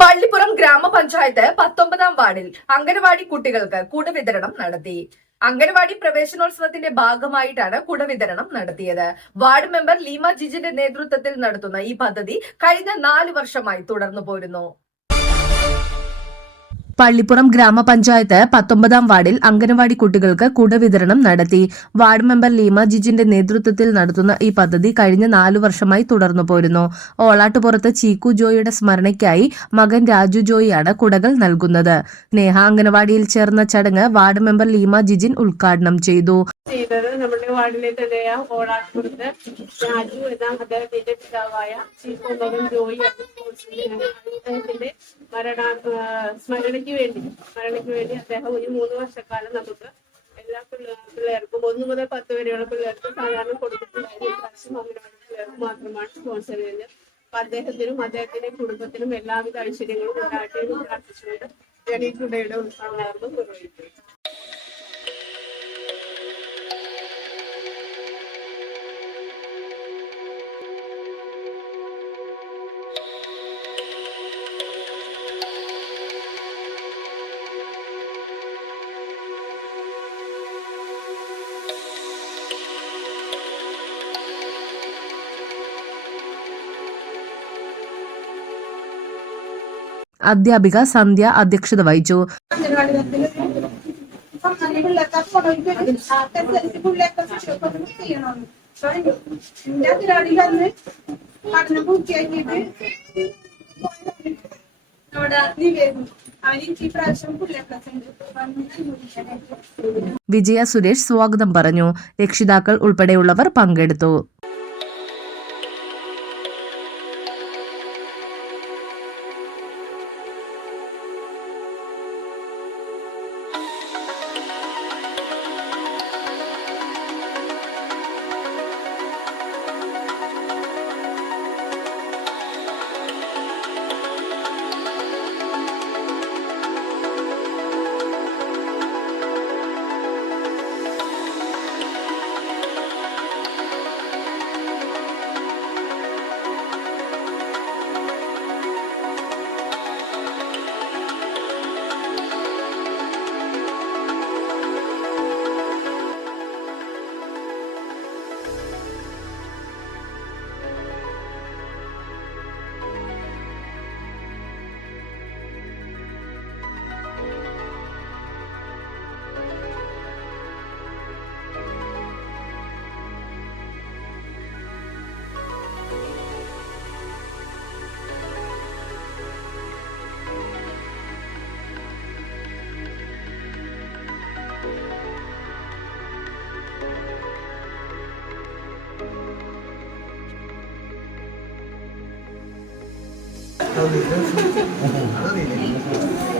പള്ളിപ്പുറം ഗ്രാമപഞ്ചായത്ത് 19-ാം വാർഡിൽ അംഗനവാടി കുട്ടികൾക്ക് കുട വിതരണം നടത്തി. അംഗനവാടി പ്രവേശനോത്സവത്തിന്റെ ഭാഗമായിട്ടാണ് കുട വിതരണം നടത്തിയത്. വാർഡ് മെമ്പർ ലീമ ജിജിന്റെ നേതൃത്വത്തിൽ നടത്തുന്ന ഈ പദ്ധതി കഴിഞ്ഞ 4 വർഷമായി തുടർന്നു പോരുന്നു. പള്ളിപ്പുറം ഗ്രാമപഞ്ചായത്ത് 19-ാം വാർഡിൽ അംഗനവാടി കുട്ടികൾക്ക് കുട വിതരണം നടത്തി. വാർഡ് മെമ്പർ ലീമ ജിജിന്റെ നേതൃത്വത്തിൽ നടത്തുന്ന ഈ പദ്ധതി കഴിഞ്ഞ 4 വർഷമായി തുടർന്നു പോരുന്നു. ഓളാട്ടുപുറത്ത് ചീക്കു ജോയിയുടെ സ്മരണയ്ക്കായി മകൻ രാജു ജോയിയാണ് കുടകൾ നൽകുന്നത്. സ്നേഹ അംഗനവാടിയിൽ ചേർന്ന ചടങ്ങ് വാർഡ് മെമ്പർ ലീമ ജിജിൻ ഉദ്ഘാടനം ചെയ്തു. നമ്മുടെ വാർഡിലെ തന്നെ ഓളാട്ടുപുറത്ത് രാജു എന്ന അദ്ദേഹത്തിന്റെ പിതാവായ ചീക്കു മകൻ ജോയി അദ്ദേഹത്തിന്റെ സ്മരണയ്ക്ക് വേണ്ടി അദ്ദേഹം ഒരു 3 വർഷക്കാലം നമുക്ക് എല്ലാ പിള്ളേർക്കും 1 മുതൽ 10 വരെയുള്ള പിള്ളേർക്ക് സാധാരണ കൊടുത്തിട്ടുണ്ടായിരുന്നു. ഇപ്രാവശ്യം അംഗനവാടി പിള്ളേർക്ക് മാത്രമാണ് സ്പോൺസർ ചെയ്തത്. അപ്പൊ അദ്ദേഹത്തിന്റെ കുടുംബത്തിനും എല്ലാവിധ ഐശ്വര്യങ്ങളും ഉണ്ടാകട്ടെ എന്ന് പ്രാർത്ഥിച്ചുകൊണ്ട് ഞാൻ ഈ കുടയുടെ ഉദ്ഘാടനം നിർവഹിക്കും. അധ്യാപിക സന്ധ്യ അധ്യക്ഷത വഹിച്ചു. വിജയ സുരേഷ് സ്വാഗതം പറഞ്ഞു. രക്ഷിതാക്കൾ ഉൾപ്പെടെയുള്ളവർ പങ്കെടുത്തു.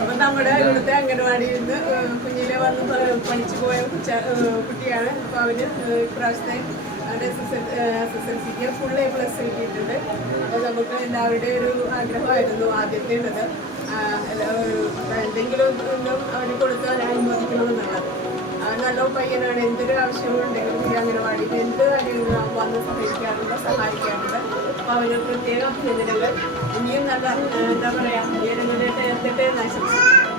അപ്പൊ നമ്മുടെ ഇവിടുത്തെ അംഗനവാടിയിൽ നിന്ന് കുഞ്ഞിലെ വന്ന് പഠിച്ചു പോയ കുട്ടിയാണ്. അപ്പൊ അവര് ഇപ്രാവശ്യത്തെ SSLCക്ക് ഫുൾ A+ കിട്ടിയിട്ടുണ്ട്. അപ്പൊ നമുക്ക് എല്ലാവരുടെയും ഒരു ആഗ്രഹമായിരുന്നു ആദ്യത്തേണ്ടത് എന്തെങ്കിലും അവര് കൊടുത്താൽ അനുമോദിക്കണമെന്നുള്ളത്. നല്ല പയ്യനാണ്. എന്തൊരു ആവശ്യങ്ങളുണ്ടെങ്കിലും ഈ അംഗനവാടിയിൽ എന്ത് കാര്യങ്ങളും വന്ന് സഹായിക്കാറുണ്ട്. അപ്പൊ അവര് പ്രത്യേക അഭിനന്ദനങ്ങൾ. ഇനിയും നല്ല എന്താ പറയാ ഉയരങ്ങളിലേക്ക് എത്തട്ടെ എന്ന് ആശംസിക്കുന്നു.